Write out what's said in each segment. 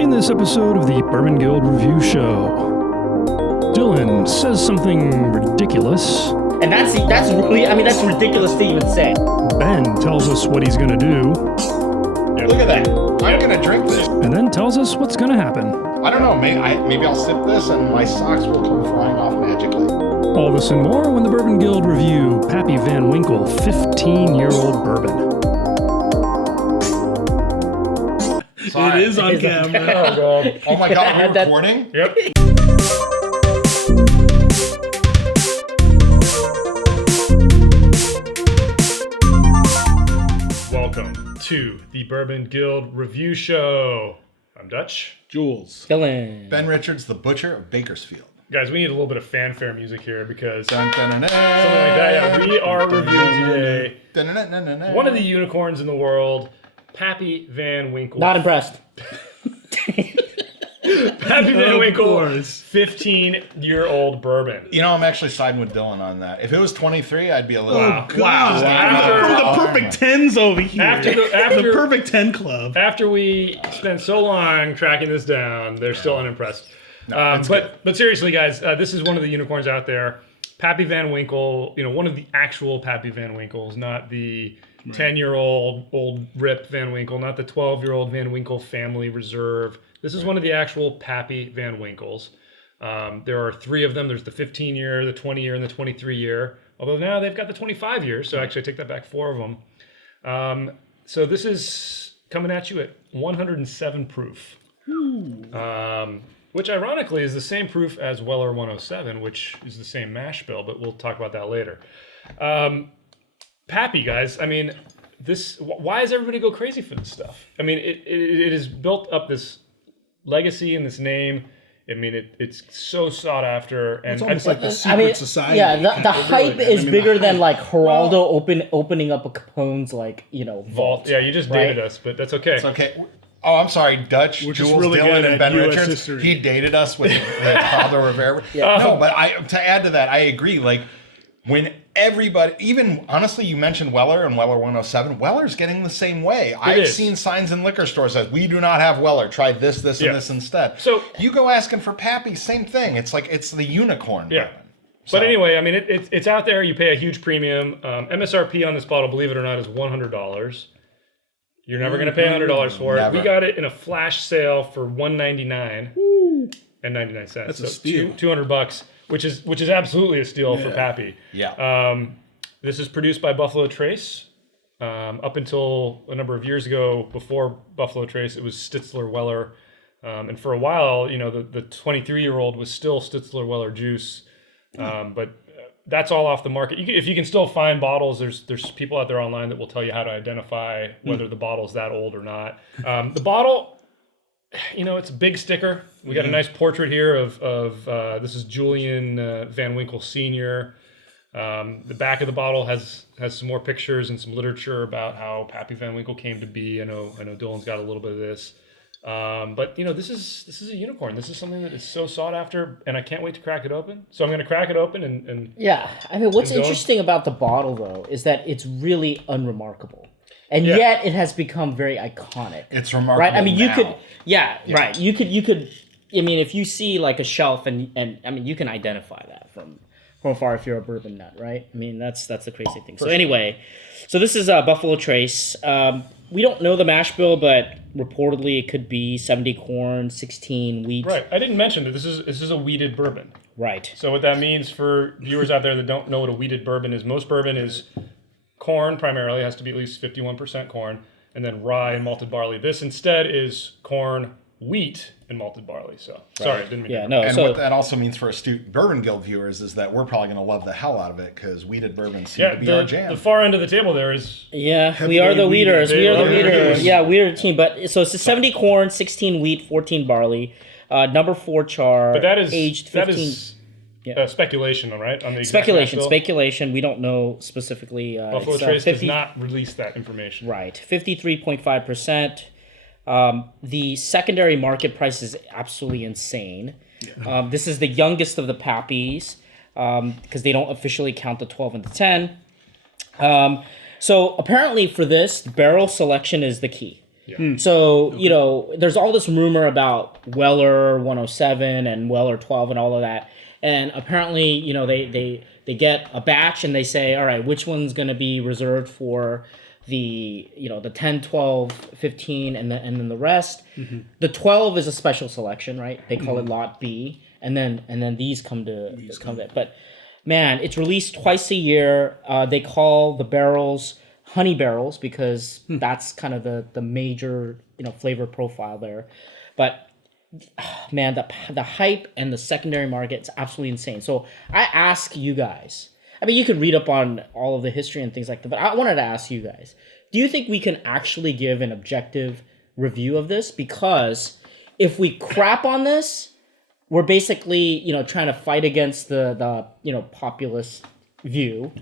In this episode of the Bourbon Guild Review Show, Dylan says something ridiculous. And that's really, that's ridiculous to even say. Ben tells us what he's gonna do. Yep. Look at that. I'm gonna drink this. And then tells us what's gonna happen. I don't know, maybe I'll sip this and my socks will come flying off magically. All this and more when the Bourbon Guild review Pappy Van Winkle 15-year-old bourbon. It is on camera. Oh my god, are we recording? Yep. Welcome to the Bourbon Guild Review Show. I'm Dutch. Jules. Dylan. Ben Richards, the butcher of Bakersfield. Guys, we need a little bit of fanfare music here because Dun, dun, dun, dun, something like that. Yeah, we are reviewing today dun, dun, dun, dun, dun, dun. one of the unicorns in the world, Pappy Van Winkle. Not impressed. Pappy Van Winkle, course. 15-year-old bourbon. You know, I'm actually siding with Dylan on that. If it was 23, I'd be a little... Oh, God. Wow. From the perfect 10s over here. After the perfect 10 club. After we spent so long tracking this down, they're still unimpressed. No, but seriously, guys, this is one of the unicorns out there. Pappy Van Winkle, one of the actual Pappy Van Winkles, not the 10-year-old old Rip Van Winkle, not the 12-year-old Van Winkle family reserve. This is one of the actual Pappy Van Winkles. There are three of them. There's the 15-year, the 20-year, and the 23-year. Although now they've got the 25 years, so actually I take that back, 4 of them. So this is coming at you at 107 proof. Which ironically is the same proof as Weller 107, which is the same mash bill, but we'll talk about that later. Pappy, guys, why does everybody go crazy for this stuff? It has built up this legacy and this name. It's so sought after. And It's almost like the secret society. Yeah, the hype is bigger than like Geraldo opening up a Capone's vault. Yeah, you just dated us, but that's okay. It's okay. Oh, I'm sorry, Dutch, We're just Jules, really Dylan, good and at Ben US Richards. history. He dated us with the Pablo Rivera. No, but to add to that, I agree. Like, when everybody, even honestly, you mentioned Weller and Weller 107. Weller's getting the same way. I've seen signs in liquor stores that we do not have Weller. Try this, and this instead. So you go asking for Pappy, same thing. It's like it's the unicorn. Yeah. So. But anyway, it's out there. You pay a huge premium. MSRP on this bottle, believe it or not, is $100. You're never going to pay $100 for it. Never. We got it in a flash sale for $199 and 99 cents. That's a steal. $200, which is absolutely a steal for Pappy. Yeah. This is produced by Buffalo Trace. Up until a number of years ago, before Buffalo Trace, it was Stitzler Weller. And for a while, the 23-year-old was still Stitzler Weller juice. But that's all off the market. If you can still find bottles, there's people out there online that will tell you how to identify whether the bottle's that old or not. The bottle, it's a big sticker. We got a nice portrait here of this is Julian Van Winkle Sr. The back of the bottle has some more pictures and some literature about how Pappy Van Winkle came to be. I know Dylan's got a little bit of this. But this is a unicorn. This is something that is so sought after, and I can't wait to crack it open. So I'm going to crack it open and yeah. What's interesting about the bottle though is that it's really unremarkable, and yet it has become very iconic. It's remarkable. Right? You now. could, right. You could. If you see like a shelf and you can identify that from afar if you're a bourbon nut, right? That's the crazy thing. So anyway, so this is Buffalo Trace. We don't know the mash bill, but reportedly it could be 70 corn, 16 wheat. Right. I didn't mention that this is a wheated bourbon. Right. So what that means for viewers out there that don't know what a wheated bourbon is, most bourbon is corn primarily, it has to be at least 51% corn, and then rye and malted barley. This instead is corn, wheat, and malted barley. So sorry, I didn't mean to. And what that also means for astute Bourbon Guild viewers is that we're probably going to love the hell out of it because wheated bourbon seems to be our jam. The far end of the table there is... Yeah, we are the wheaters. We are the wheaters. Yeah, we are the team. But so it's 70 corn, 16 wheat, 14 barley, number 4 char, but that is, aged 15... That is speculation, right? On the speculation. We don't know specifically. Buffalo Trace does not release that information. Right, 53.5%. The secondary market price is absolutely insane. Yeah. This is the youngest of the Pappies because they don't officially count the 12 and the 10. So apparently for this, barrel selection is the key. Yeah. So, you know, there's all this rumor about Weller 107 and Weller 12 and all of that. And apparently, you know, they get a batch and they say, all right, which one's going to be reserved for the, you know, the 10, 12, 15, and then the rest. The 12 is a special selection, right? They call it Lot B. And then these come to. But, man, it's released twice a year. They call the barrels honey barrels because that's kind of the major, you know, flavor profile there. But man, the hype and the secondary market is absolutely insane. So I ask you guys, I mean, you could read up on all of the history and things like that, but I wanted to ask you guys, do you think we can actually give an objective review of this? Because if we crap on this, we're basically, you know, trying to fight against the you know, populist view.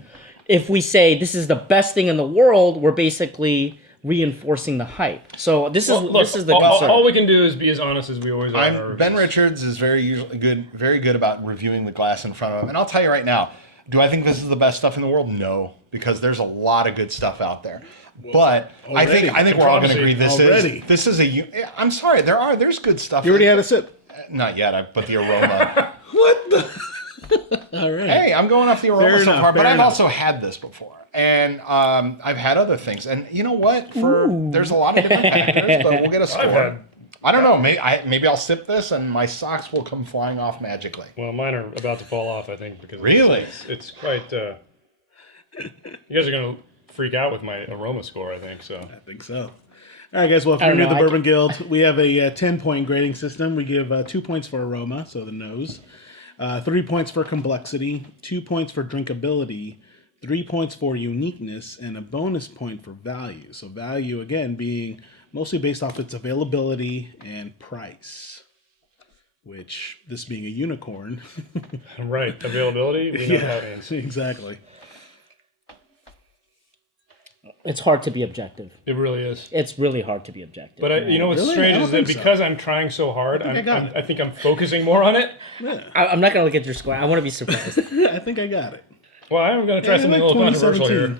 If we say this is the best thing in the world, we're basically reinforcing the hype. So this is the concern. All we can do is be as honest as we always are. Ben Richards is very good about reviewing the glass in front of him. And I'll tell you right now, do I think this is the best stuff in the world? No, because there's a lot of good stuff out there. But I think we're all going to agree this is a. I'm sorry, there's good stuff. You already had a sip. Not yet, but the aroma. What the? All right. Hey, I'm going off the aroma Fair so enough, far, but fair I've enough. also had this before, and I've had other things. And you know what? There's a lot of different factors, but we'll get a score. I don't know. Maybe I'll sip this, and my socks will come flying off magically. Well, mine are about to fall off, I think, because Really? it's quite. You guys are gonna freak out with my aroma score, I think. So I think so. All right, guys. Well, if you're new to the Bourbon Guild, we have a 10-point grading system. We give 2 points for aroma, so the nose, 3 points for complexity, 2 points for drinkability, 3 points for uniqueness, and a bonus point for value. So value, again, being mostly based off its availability and price, which, this being a unicorn. right, availability, we know what that means. Exactly. It's hard to be objective. It really is. It's really hard to be objective. But you know what's Really? I strange don't is that think so. because I'm trying so hard, I think I'm focusing more on it. Yeah. I'm not going to look at your score. I want to be surprised. I think I got it. Well, I'm going to try something a little controversial here.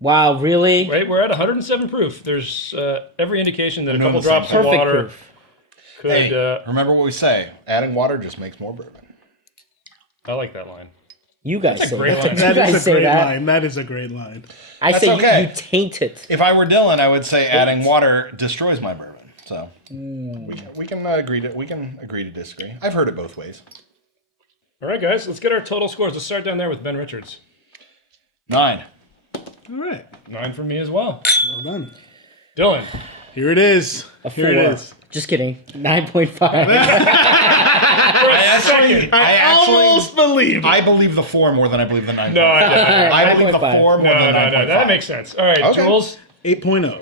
Wow, really? Right, we're at 107 proof. There's every indication that a couple the same. drops of Perfect water proof. could. Hey, remember what we say? Adding water just makes more bourbon. I like that line. You guys That's a say great that. line. You That guys is a say great that. line. That is a great line. I That's say okay. you taint it. If I were Dylan, I would say adding water destroys my bourbon. So we can agree to disagree. I've heard it both ways. All right, guys, let's get our total scores. Let's start down there with Ben Richards. 9. All right. 9 from me as well. Well done. Dylan. Here it is. A 4. Here it is. Just kidding. 9.5. I almost believe it. I believe the 4 more than I believe the 9. No, I believe the 9.5. 4 more no, than the 9.5. that makes sense. All right, Okay. Jules. 8.0.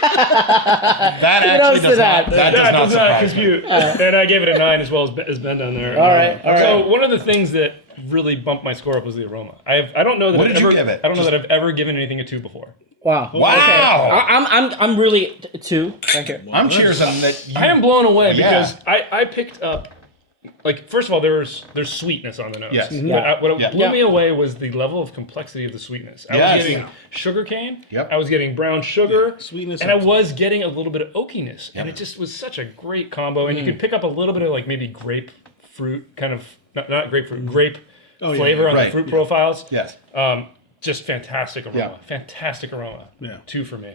That knows actually to does that? not. That That does does not not surprise me. compute. And I gave it a 9 as well as Ben down there. All right. So one of the things that really bumped my score up was the aroma. I don't know that What I've did you ever, give it? I don't know that I've ever given anything a 2 before. Wow. Wow. Okay. I'm really 2. Thank you. I'm cheersing that. I am blown away Yeah. because I picked up, like, first of all, there's sweetness on the nose. Yes. Yeah. What Yeah. blew me away was the level of complexity of the sweetness. I Yes. was getting Yeah. sugar cane. Yep. I was getting brown sugar. Sweetness And I and- was getting a little bit of oakiness. And it just was such a great combo. And you could pick up a little bit of, like, maybe grapefruit kind of, not grapefruit, grape flavor on Right. the fruit profiles. Yes. Just fantastic aroma. Yeah. Fantastic aroma. Yeah. 2 for me.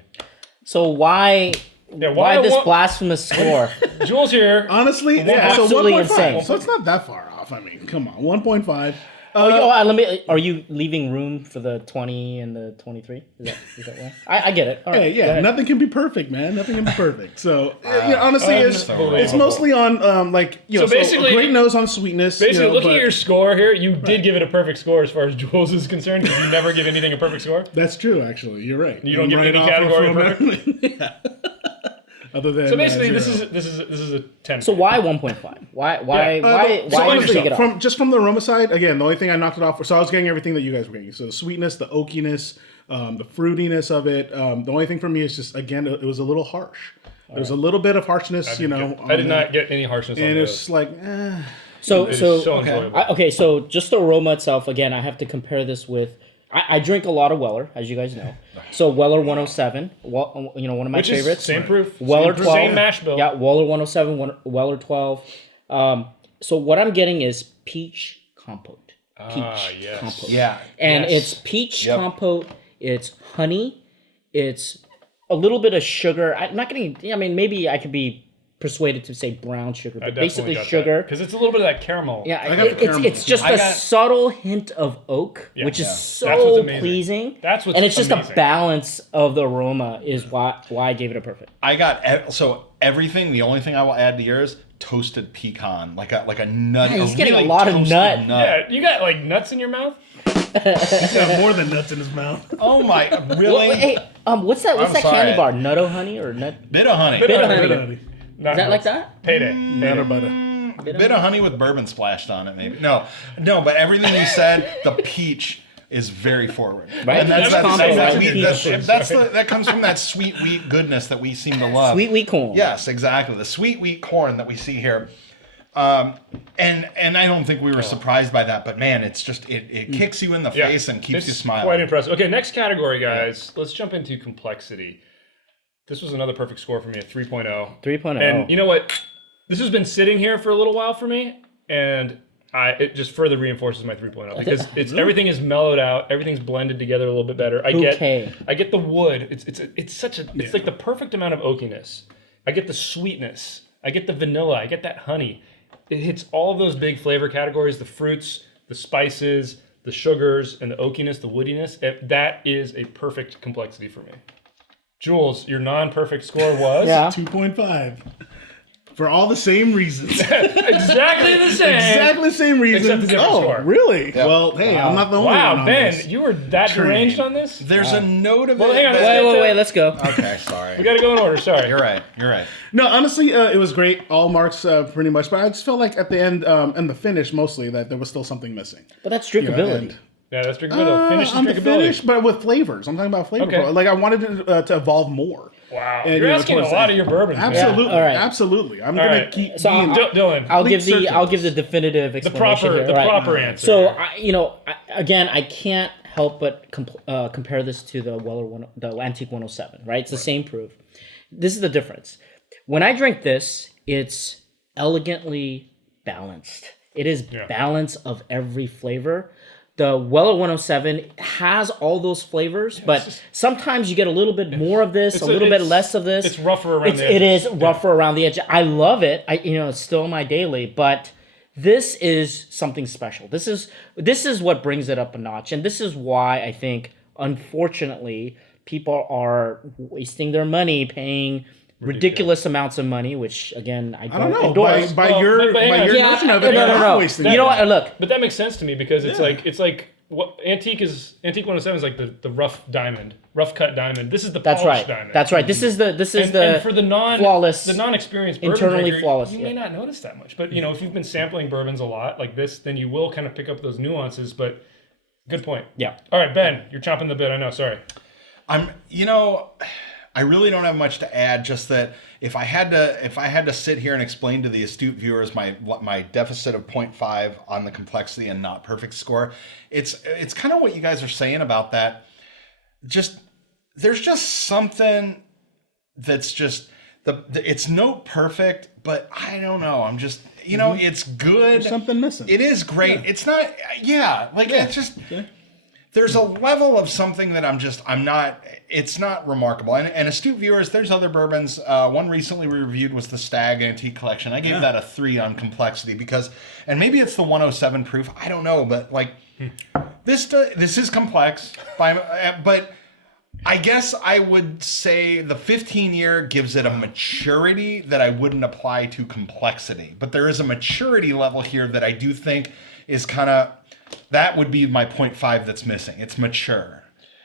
So why why this won't- blasphemous score? Jules here. Honestly, yeah, so absolutely 1.5. insane. So it's not that far off. I mean, come on, 1.5. Let me. Are you leaving room for the 20 and the 23? Is that why? I get it. All right, go Yeah, ahead. nothing can be perfect, man. Nothing can be perfect. So, honestly, it's unbelievable. mostly on, like, you know, So basically- a great nose on sweetness. Basically, you know, looking but at your score here, you did give it a perfect score as far as Jules is concerned, because you never give anything a perfect score. That's true, actually. You're right. You don't I'm give right any off category yeah. Other than So basically, this 0. is a 10. So why 1.5? Why So did you take it off? just from the aroma side, again, the only thing I knocked it off for, so I was getting everything that you guys were getting. So the sweetness, the oakiness, the fruitiness of it. The only thing for me is just, again, it was a little harsh. There's a little bit of harshness, you know. I did not get any harshness on And this. it's like, It is so enjoyable. So just the aroma itself. Again, I have to compare this with I drink a lot of Weller, as you guys know. So Weller 107, one of my Which favorites. Is same proof. Weller same 12. Same mash bill. Yeah, Weller 107, Weller 12. So what I'm getting is peach compote. Yes. Compote. Yeah. And Yes. it's peach compote, it's honey, it's a little bit of sugar. I'm not getting, maybe I could be persuaded to say brown sugar, but basically sugar. Because it's a little bit of that caramel. Yeah, I got the caramel. it's just a subtle hint of oak, which is That's so what's amazing. pleasing. That's what's and it's just amazing. a balance of the aroma is why I gave it a perfect. I got so everything. The only thing I will add to yours, toasted pecan, like a nut. Yeah, he's a getting really a lot of toasted nut. Yeah, you got like nuts in your mouth? He's got more than nuts in his mouth. Oh my, really? Hey, what's that? What's I'm that sorry. candy bar? Nutto honey or nut? Bit of honey. Bit of Bit honey. of Not Is that like nuts. that? Payday. Butter, butter. Bit of honey with bourbon splashed on it, maybe. No, but everything you said, the peach is very forward. Right? And that's Peach combo, right? that comes from that sweet wheat goodness that we seem to love. Sweet wheat corn. Yes, exactly. The sweet wheat corn that we see here. And I don't think we were surprised by that, but man, it's just it kicks you in the face and keeps you smiling. Quite impressive. Okay, next category, guys. Let's jump into complexity. This was another perfect score for me at 3.0. 3.0. And you know what? This has been sitting here for a little while for me, and it just further reinforces my 3.0 because everything is mellowed out, everything's blended together a little bit better. I get the wood. It's like the perfect amount of oakiness. I get the sweetness. I get the vanilla. I get that honey. It hits all of those big flavor categories: the fruits, the spices, the sugars, and the oakiness, the woodiness. That is a perfect complexity for me. Jules, your non-perfect score was 2.5. For all the same reasons. exactly the same. Exactly the same reasons. Except a different score. Really? Yeah. Well, hey, I'm not the only one Wow, on Ben, this. you were that deranged on this? There's a note of Well, it. hang on, that- Wait, let's go. Okay, sorry. We got to go in order. Sorry. You're right. No, honestly, it was great. All marks, pretty much. But I just felt like at the end and the finish, mostly, that there was still something missing. But that's drinkability. Yeah, that's drinkability. Finish is On the drinkability. finish, but with flavors. I'm talking about flavor. Okay. Like I wanted it to evolve more. Wow, And, you're asking a towards lot the of your end. bourbons. man. Absolutely, all right. absolutely. I'm All gonna right. keep. So being, Dylan, I'll Complete give the definitive the explanation here. proper answer. So again, I can't help but compare this to the the Antique 107. Right, it's the same proof. This is the difference. When I drink this, it's elegantly balanced. It is balance of every flavor. The Weller 107 has all those flavors, but sometimes you get a little bit more of this, a little bit less of this. It's rougher around the edges. It is rougher around the edge. I love it. It's still my daily, but this is something special. This is what brings it up a notch, and this is why I think, unfortunately, people are wasting their money paying ridiculous amounts of money, which again I I don't know. endorse. By your notion of it, no. wasting You know what? Look, But that makes sense to me because it's like what Antique 107 is like the rough cut diamond. This is the polished diamond. That's right. This is the and for the flawless, the non-experienced bourbon internally drinker, flawless. You may not notice that much, but if you've been sampling bourbons a lot like this, then you will kind of pick up those nuances. But good point. Yeah. All right, Ben, you're chomping the bit. I know. Sorry. I really don't have much to add. Just that if I had to sit here and explain to the astute viewers my deficit of 0.5 on the complexity and not perfect score, it's kind of what you guys are saying about that. There's just something that's just it's note perfect, but I don't know. I'm just it's good. There's something missing. It is great. It's not. It's just. Yeah. There's a level of something that I'm not, it's not remarkable. And astute viewers, there's other bourbons. One recently we reviewed was the Stag Antique Collection. I gave that a 3 on complexity because, and maybe it's the 107 proof, I don't know, but like, this is complex, but I guess I would say the 15-year gives it a maturity that I wouldn't apply to complexity. But there is a maturity level here that I do think is kind of, that would be my 0.5 that's missing. It's mature.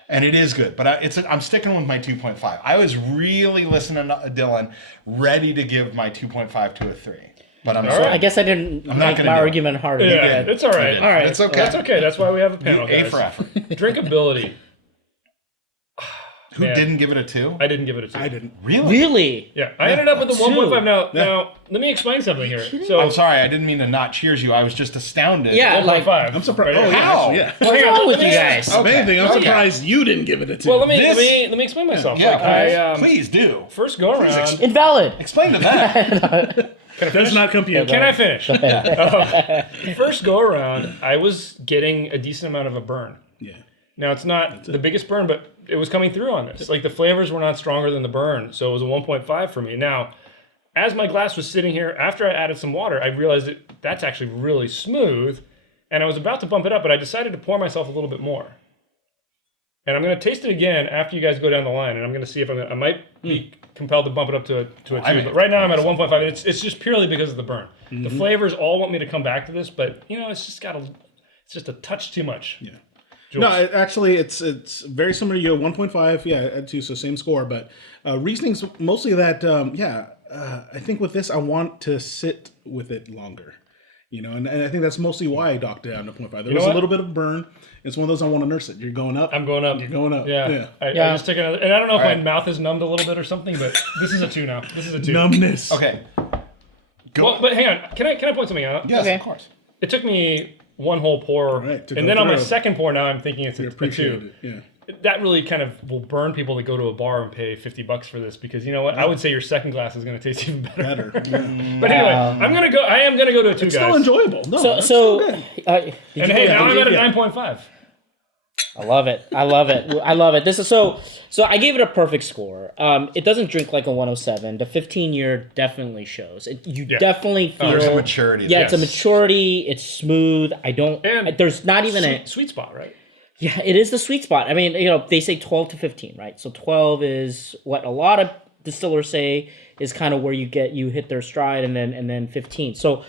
And it is good. But I'm sticking with my 2.5. I was really listening to Dylan, ready to give my 2.5 to a 3. But I'm sorry. I guess I didn't make my argument harder. Yeah, it's all right. All right. It's okay. That's okay. That's why we have a panel, A guys. for effort. Drinkability. Who didn't give it a 2? I didn't give it a 2. I didn't. Really? Yeah, I ended up with a 1.5. Now, Yeah. now, let me explain something here. So, I'm sorry, I didn't mean to not cheers you. I was just astounded. Yeah, like 1.5. I'm surprised. Right Oh, here. yeah. How? Actually, yeah. Well, hang on, What's wrong with let you me- guys? Okay. If anything, I'm Okay. surprised you didn't give it a 2. Well, let me This- let me explain myself. Yeah, Like, please do. first go around. Invalid. Explain to that. Can I Does finish? not compute. Can I finish? First go around, I was getting a decent amount of a burn. Yeah. Now it's not the biggest burn, but it was coming through on this. Like the flavors were not stronger than the burn, so it was a 1.5 for me. Now, as my glass was sitting here, after I added some water, I realized that that's actually really smooth, and I was about to bump it up, but I decided to pour myself a little bit more. And I'm going to taste it again after you guys go down the line, and I'm going to see if I might be compelled to bump it up to a 2. I mean, But right now I'm at a 1.5, and it's just purely because of the burn. The flavors all want me to come back to this, but it's just a touch too much. Yeah. Jules. No, actually, it's very similar to you. 1.5, yeah, at 2, so same score. But reasoning's mostly that, I think with this, I want to sit with it longer. And I think that's mostly why I docked it down to 0.5. There was a little bit of burn. It's one of those I want to nurse it. You're going up. I'm going up. You're going up. Yeah. I Yeah. just took another, and I don't know if Right. my mouth is numbed a little bit or something, but this is a 2 now. This is a 2. Numbness. Okay. Go. Well, but hang on. Can I point something out? Yes, Okay. of course. It took me one whole pour, Right, to and go then on my through. second pour, now I'm thinking it's You a appreciate 2. it. Yeah. That really kind of will burn people that go to a bar and pay $50 for this, because you know what? I would say your second glass is going to taste even better. Better. Yeah. But anyway, I am going to go to a 2, It's guys. still enjoyable. No, So, that's still good. did And you hey, go- now I'm at a yeah. 9.5. I love it. I love it. I love it. This is so I gave it a perfect score. It doesn't drink like a 107. The 15-year definitely shows. You definitely feel There's a maturity. Yeah, there. it's a maturity. It's smooth. And there's not even a Sweet spot, right? yeah. It is the sweet spot. I mean, they say 12 to 15, right? So 12 is what a lot of distillers say is kind of where you hit their stride, and then 15. So.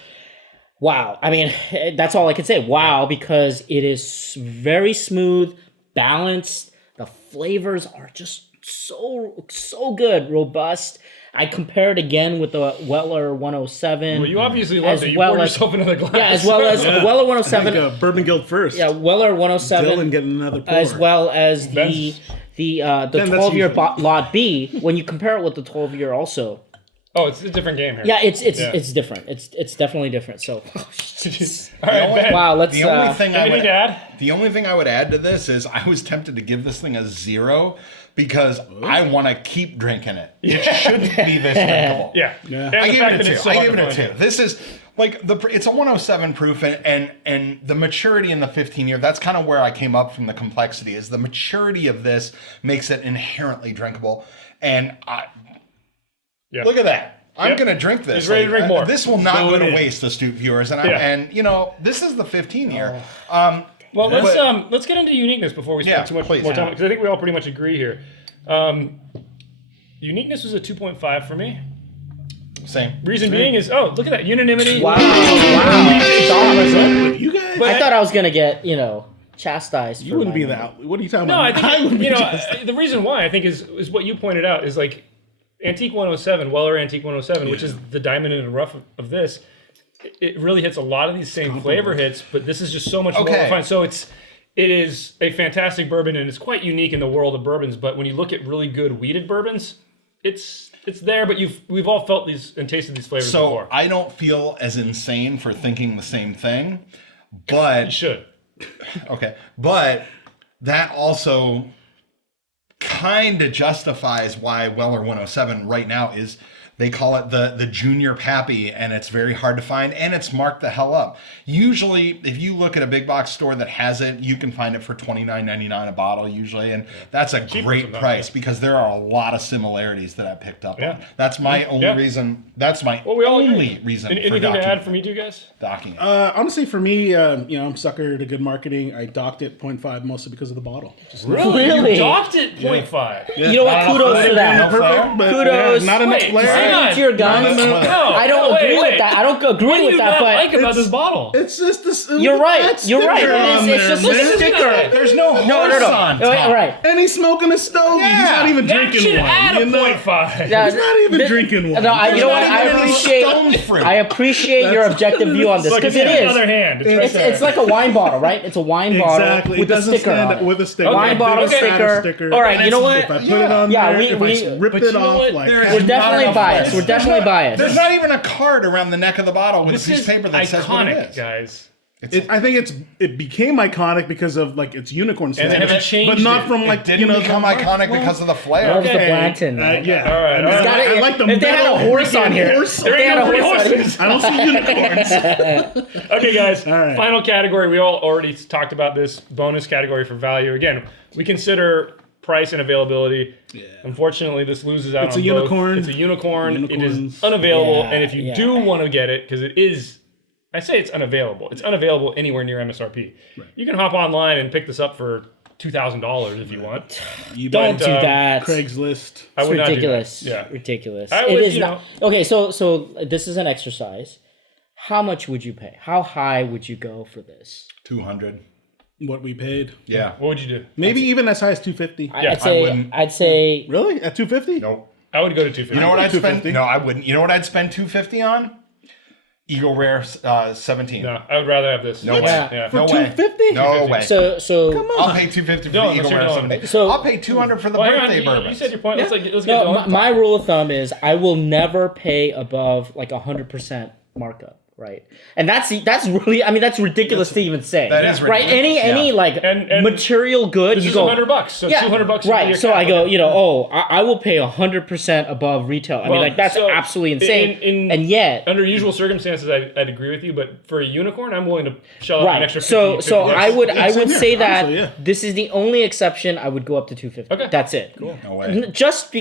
Wow. I mean, that's all I can say. Wow, because it is very smooth, balanced. The flavors are just so good, robust. I compare it again with the Weller 107. Well, you obviously loved as it. You well poured as- yourself another glass. Yeah, as well as Weller I 107. think Bourbon Guild first. Yeah, Weller 107. Dylan getting another pour. As well as Ben's- the that's 12-year usually- lot B. When you compare it with the 12-year, also, Oh, it's a different game here. yeah, it's Yeah. different. It's definitely different. So, All right, Ben. wow, let's. The only thing I Anything would to add? The only thing I would add to this is I was tempted to give this thing a 0 because I want to keep drinking it. It shouldn't be this drinkable. Yeah. Yeah. And I the gave fact it that a 2. it's so I hard gave to it a find. 2. This is like it's a 107 proof, and the maturity in the 15-year. That's kind of where I came up from. The complexity is the maturity of this makes it inherently drinkable. And Yeah. look at that. I'm Yep. going to drink this. He's ready to drink more. This will not go Going to in. waste, astute viewers. And Yeah. and this is the 15-year. Well, But- let's get into uniqueness before we spend Yeah, too much please. more time, because I think we all pretty much agree here. Uniqueness was a 2.5 for me. Same. Reason being is, look at that unanimity. wow. You guys, But I thought I was gonna get chastised. you for wouldn't my be number. that. What are you talking No, I about? think would be you know just- the reason why I think is what you pointed out is like Antique 107, Weller Antique 107, which is the diamond in the rough of this. It really hits a lot of these same flavor hits, but this is just so much more Okay. refined. So it is a fantastic bourbon, and it's quite unique in the world of bourbons. But when you look at really good wheated bourbons, it's there. But we've all felt these and tasted these flavors So before. I don't feel as insane for thinking the same thing, but You should. okay, but that also kind of justifies why Weller 107 right now is, they call it the junior Pappy, and it's very hard to find, and it's marked the hell up. Usually, if you look at a big box store that has it, you can find it for $29.99 a bottle usually, and that's a great sometimes, price because there are a lot of similarities that I picked up Yeah. on. That's my only Yeah. reason. That's my Well, we all only agree. reason for Anything to docking add from you two guys? docking it. honestly, for me, I'm a sucker to good marketing. I docked it 0.5 mostly because of the bottle. Just Really? You docked it 0.5. You know what? Kudos to that. No flair? But Kudos. not enough Wait, flair. sticking to your guns. No. I don't agree with that. I don't agree What do with you that. not But like about this bottle? It's just this. you're right. You're right. sticker on It's just there, a man. sticker. There's no horse No. on top. Right. And he's smoking a stogie. He's Yeah. not even That drinking should one. add a you know? 0.5. Yeah, He's not even drinking one. No, you know what? There's I not even any appreciate. stone fruit. I appreciate your objective view on this Look, because it's it in the is. other hand. It's right there. It's like a wine bottle, right? It's a wine bottle Exactly. with It a doesn't sticker stand on it. with a sticker. Wine Okay. bottle Okay. sticker. All right, you know what? If I put it on Yeah, there, we- if we- I ripped but it you know off what? like There is We're not definitely enough biased. horse. We're definitely biased. There's not even a card around the neck of the bottle with This a piece is of paper that says what it iconic, is. guys. I think it became iconic because of like its unicorn And they status, haven't changed but not it. from like It didn't become iconic because of the flair. That was the Okay. Blanton. man. Yeah, All right, And all right. I like the If they had a metal horse on freaking here, horse. if they had a There ain't no horse on here. horses. I don't see unicorns. Okay, guys. All right. Final category. We all already talked about this. Bonus category for value. Again, we consider price and availability. Yeah. Unfortunately, this loses out It's on a both. unicorn. It's a unicorn. It Unicorns. is unavailable. Yeah, and if you yeah. do want to get it, because it is, I say it's unavailable. It's unavailable anywhere near MSRP. Right. You can hop online and pick this up for $2,000 if you want. Don't do that. Craigslist. I It's would not do that. ridiculous. Yeah. Ridiculous. I It would, is you not. Okay, so this is an exercise. How much would you pay? How high would you go for this? 200. What we paid. Yeah. What would you do? Maybe even as high as 250. wouldn't. I'd say Really? At 250? Nope. I would go to 250. You know what I'd spend? 250. No, I wouldn't. You know what I'd spend 250 on? Eagle Rare 17. No, I would rather have this. No way. Yeah. For No way. 250? No way. so I'll pay 250 for Don't, the Eagle let's Rare hear it. 17. So- I'll pay 200 for the Well, hang on, birthday you bourbon. said your point. Let's get no, going. my rule of thumb is I will never pay above like 100% markup, right? And that's really, I mean, that's ridiculous to even say. That is right. ridiculous, Any yeah. like And material good, This you is go $100, so $200 would be right. your So cap. I go, I will pay 100% above retail. I mean, Well, like that's so absolutely insane. in- and yet, Under usual circumstances, I'd agree with you, but for a unicorn, I'm willing to shell out an right. extra 50, So 50 so bucks. I would same here, say that honestly, yeah. this is the only exception. I would go up to 250. Okay. That's it. Cool. No way. Just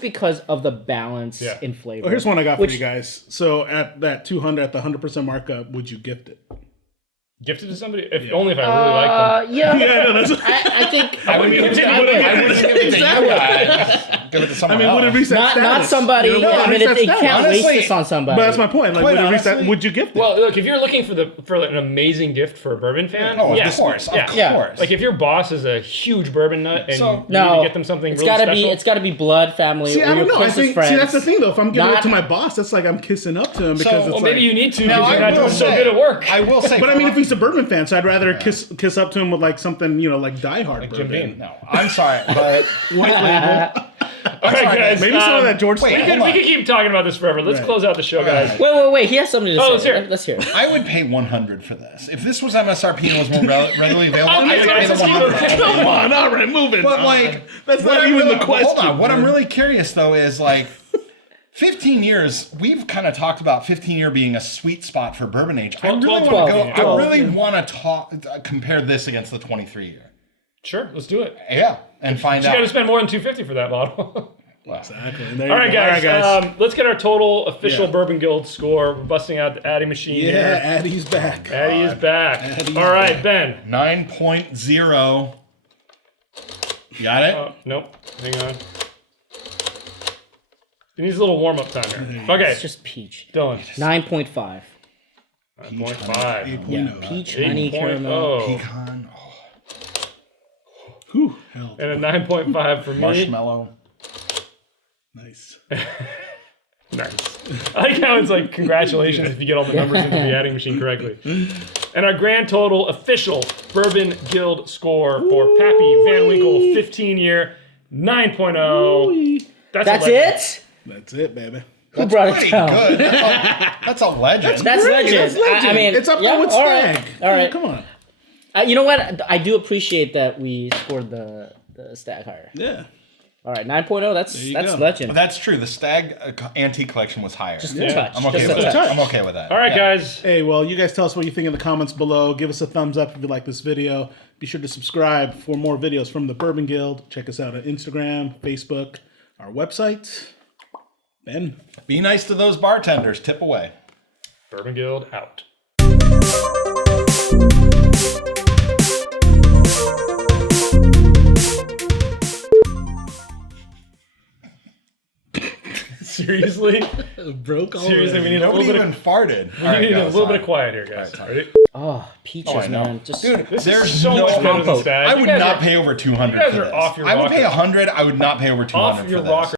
because of the balance Yeah. in flavor. Well, here's one I got Which- for you guys. So at that 200, at the 100% markup, would you gift it? Gift it to somebody, only if I really like them. Yeah. Yeah, no, that's. I think I wouldn't give it to I anybody. wouldn't give it to you guys. Give it to I someone mean, would it else. reach that not status? somebody. You know, I mean, reach that it status. can't waste Honestly, this on somebody. But that's my point. Like, Quite would it reach that? honestly- Would you gift it? Well, look, if you're looking for an amazing gift for a bourbon fan, Oh, yes, of course. yeah. Of Yeah. course. Like if your boss is a huge bourbon nut and So- you need No, to get them something it's really gotta special, it's gotta be blood family See, or I your don't know. I closest think, friends. see, that's the thing, though. If I'm giving Not- it to my boss, that's like I'm kissing up to him because So- it's well, like. maybe you need to Now, because you're I not will doing so say- good at work. I will say. But I mean, for- if he's a bourbon fan, so I'd rather kiss up to him with like something, like Die Hard Like Jim bourbon. Beam. No, I'm sorry, but White label. All right, sorry, guys. Maybe some of that George. wait, We hold could on. keep talking about this forever. Let's close out the show, guys. Wait. He has something to say. let's hear it. Let's hear it. I would pay 100 for this. If this was MSRP and was more readily available, I Okay, would guys, pay the let's keep 100. it- Come on, all right, moving. But on. like, that's what not I'm even really- the question. Hold on. What I'm man. really curious though is like, 15 years. We've kind of talked about 15-year being a sweet spot for bourbon age. I really 12, want to go. 12, I really want to compare this against the 23-year. Sure, let's do it. Yeah, and find You got to out. spend more than $250 for that bottle. Exactly. And there All you right, go. guys. All right, Let's get our total official Yeah. Bourbon Guild score. We're busting out the Addy machine yeah, here. Addie's back. Addy is back. Addy's All right, back. Ben. 9.0. You got it? Oh, nope. Hang on. It needs a little warm up time here. Okay, It's just peach. Dylan. 9.5. 9.5. Yeah, peach, honey, caramel. 8.0. Pecan. Oh, Whew, hell, And a 9.5 for me. marshmallow. nice. Nice. I like how it's like, congratulations if you get all the numbers into the adding machine correctly. And our grand total official Bourbon Guild score for Pappy Van Winkle 15-year 9.0. That's a legend. it? That's it, baby. Who brought it Pretty down? good. That's a legend. That's Great, legend. that's legend. I mean, it's up yeah, there with all right, Stag. all right. Come on. You know what? I do appreciate that we scored the Stag higher. Yeah. All right, 9.0. That's you go. legend. That's true. The Stag antique collection was higher. Just a touch. I'm okay just with a that. touch. I'm okay with that. All right, Yeah. guys. Hey, well, you guys tell us what you think in the comments below. Give us a thumbs up if you like this video. Be sure to subscribe for more videos from the Bourbon Guild. Check us out on Instagram, Facebook, our website. Ben. Be nice to those bartenders. Tip away. Bourbon Guild out. Seriously? Broke already. Seriously, we need a Nobody little bit even of farted. we need a little bit of quiet here, guys. All right, Ready? Oh, peaches, I know. man. Just Dude, This there's is so no much better than compote. Stag. I You would guys not are pay over 200 you guys for are this. off your I would pay rocker. 100. I would not pay over 200 off for your this. rocker.